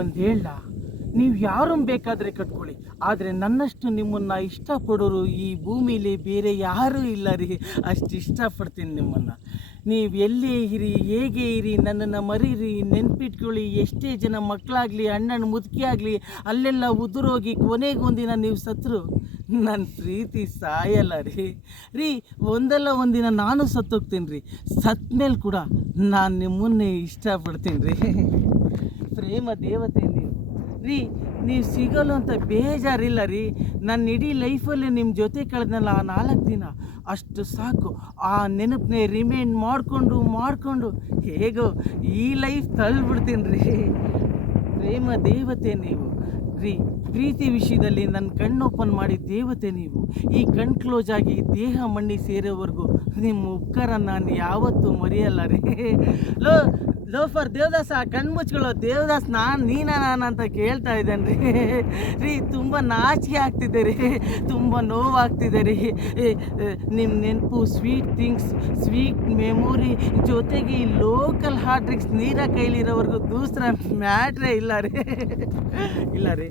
ಒಂದು ಹೇಳ, ನೀವು ಯಾರನ್ನು ಬೇಕಾದರೆ ಕಟ್ಕೊಳ್ಳಿ, ಆದರೆ ನನ್ನಷ್ಟು ನಿಮ್ಮನ್ನು ಇಷ್ಟಪಡೋರು ಈ ಭೂಮಿಲಿ ಬೇರೆ ಯಾರೂ ಇಲ್ಲ ರೀ. ಅಷ್ಟು ಇಷ್ಟಪಡ್ತೀನಿ ನಿಮ್ಮನ್ನು. ನೀವು ಎಲ್ಲೇ ಇರಿ, ಹೇಗೆ ಇರಿ, ನನ್ನನ್ನು ಮರೀರಿ, ನೆನ್ಪಿಟ್ಕೊಳ್ಳಿ, ಎಷ್ಟೇ ಜನ ಮಕ್ಕಳಾಗಲಿ, ಅಣ್ಣನ ಮುದುಕಿ ಆಗಲಿ, ಅಲ್ಲೆಲ್ಲ ಉದುರೋಗಿ ಕೊನೆಗೊಂದಿನ ನೀವು ಸತ್ರು. ನನ್ನ ಪ್ರೀತಿ ಸಾಯಲ್ಲ ರೀ. ರೀ, ಒಂದಲ್ಲ ಒಂದಿನ ನಾನು ಸತ್ತೋಗ್ತೀನಿ ರೀ. ಸತ್ತ ಮೇಲೆ ಕೂಡ ನಾನು ನಿಮ್ಮನ್ನೇ ಇಷ್ಟಪಡ್ತೀನಿ ರೀ. ಪ್ರೇಮ ದೇವತೆ ನೀವು. ರೀ, ನೀವು ಸಿಗಲು ಅಂತ ಬೇಜಾರಿಲ್ಲ ರೀ. ನನ್ನ ಇಡೀ ಲೈಫಲ್ಲಿ ನಿಮ್ಮ ಜೊತೆ ಕಳೆದ್ನಲ್ಲ ಆ ನಾಲ್ಕು ದಿನ. ಅಷ್ಟು ಸಾಕು. ಆ ನೆನಪನ್ನೇ ರಿಮೈಂಡ್ ಮಾಡಿಕೊಂಡು ಮಾಡಿಕೊಂಡು. ಹೇಗೋ ಈ ಲೈಫ್ ತಳ್ಳಿಬಿಡ್ತೀನಿ ರೀ. ಪ್ರೇಮ ದೇವತೆ ನೀವು. ರೀ, ಪ್ರೀತಿ ವಿಷಯದಲ್ಲಿ ನನ್ನ ಕಣ್ಣು ಓಪನ್ ಮಾಡಿ ದೇವತೆ ನೀವು. ಈ ಕಣ್ ಕ್ಲೋಸ್ ಆಗಿ ದೇಹ ಮಣ್ಣಿ ಸೇರೋವರೆಗೂ ನಿಮ್ಮ ಉಪಕಾರ ನಾನು ಯಾವತ್ತೂ ಮರೆಯಲ್ಲ ರೀ. ಲೋ ಲೋಫರ್ ದೇವದಾಸ, ಕಣ್ಣು ಮುಚ್ಕೊಳ್ಳೋ ದೇವದಾಸ್ ನಾನು, ನೀನ ನಾನು ಅಂತ ಕೇಳ್ತಾ ಇದ್ದೇನೆ ರೀ. ರೀ, ತುಂಬ ನಾಚಿಕೆ ಆಗ್ತಿದೆ ರೀ. ತುಂಬ ನೋವಾಗ್ತಿದೆ ರೀ. ನಿಮ್ಮ ನೆನಪು ಸ್ವೀಟ್ ಥಿಂಗ್ಸ್ ಸ್ವೀಟ್ ಮೆಮೊರಿ ಜೊತೆಗೆ ಈ ಲೋಕಲ್ ಹಾರ್ಟ್ ಡ್ರಿಂಕ್ಸ್ ನೀರ ಕೈಲಿರೋವರೆಗೂ ದೂಸರ ಮ್ಯಾಟ್ರೇ ಇಲ್ಲ ರೀ. ಇಲ್ಲ ರೀ.